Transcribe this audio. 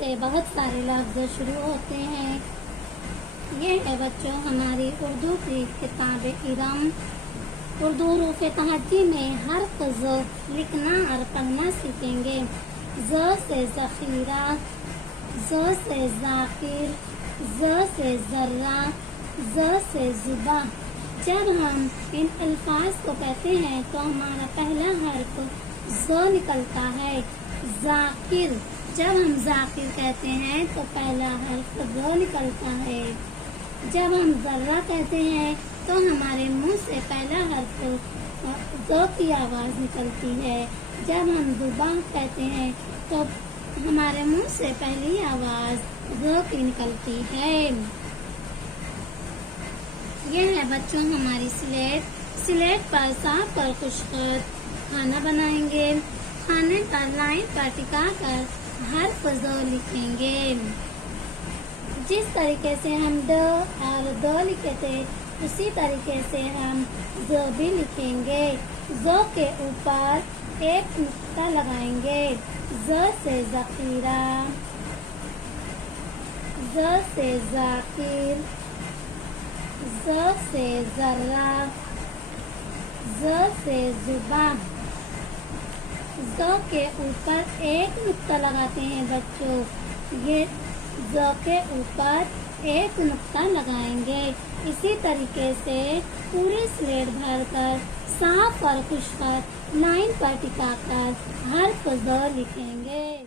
سے بہت سارے لفظ شروع ہوتے ہیں۔ یہ ہے بچوں ہماری اردو کی کتاب ارم۔ اردو حروف تہجی میں حرف ز لکھنا اور پڑھنا سیکھیں گے۔ ز سے ذخیرہ، ز سے ذاکر، ز سے ذرہ، ز سے زباں۔ جب ہم ان الفاظ کو کہتے ہیں تو ہمارا پہلا حرف ز نکلتا ہے۔ ذاکر، جب ہم ذاکر کہتے ہیں تو پہلا حرف ز نکلتا ہے۔ جب ہم ذرہ کہتے ہیں تو ہمارے منہ سے پہلا حرف ز کی آواز نکلتی ہے۔ جب ہم زباں کہتے ہیں تو ہمارے منہ سے پہلی آواز ز کی نکلتی ہے۔ یہ ہے بچوں ہماری سلیٹ۔ سلیٹ پر صاف اور خشک کھانا بنائیں گے۔ کھانے پر لائن پر ٹکا کر حرف ز لکھیں گے۔ جس طریقے سے ہم ڈ اور د لکھے تھے اسی طریقے سے ہم ز بھی لکھیں گے۔ ز کے اوپر ایک نقطہ لگائیں گے۔ ز سے ذخیرہ، ز سے ذاکر، ز سے ذرہ، ز سے زباں۔ ز کے اوپر ایک نقطہ لگاتے ہیں بچوں، یہ ز کے اوپر ایک نقطہ لگائیں گے۔ اسی طریقے سے پوری سلیٹ بھر کر صاف اور خشک لائن پر ٹکا کر حرف ز لکھیں گے۔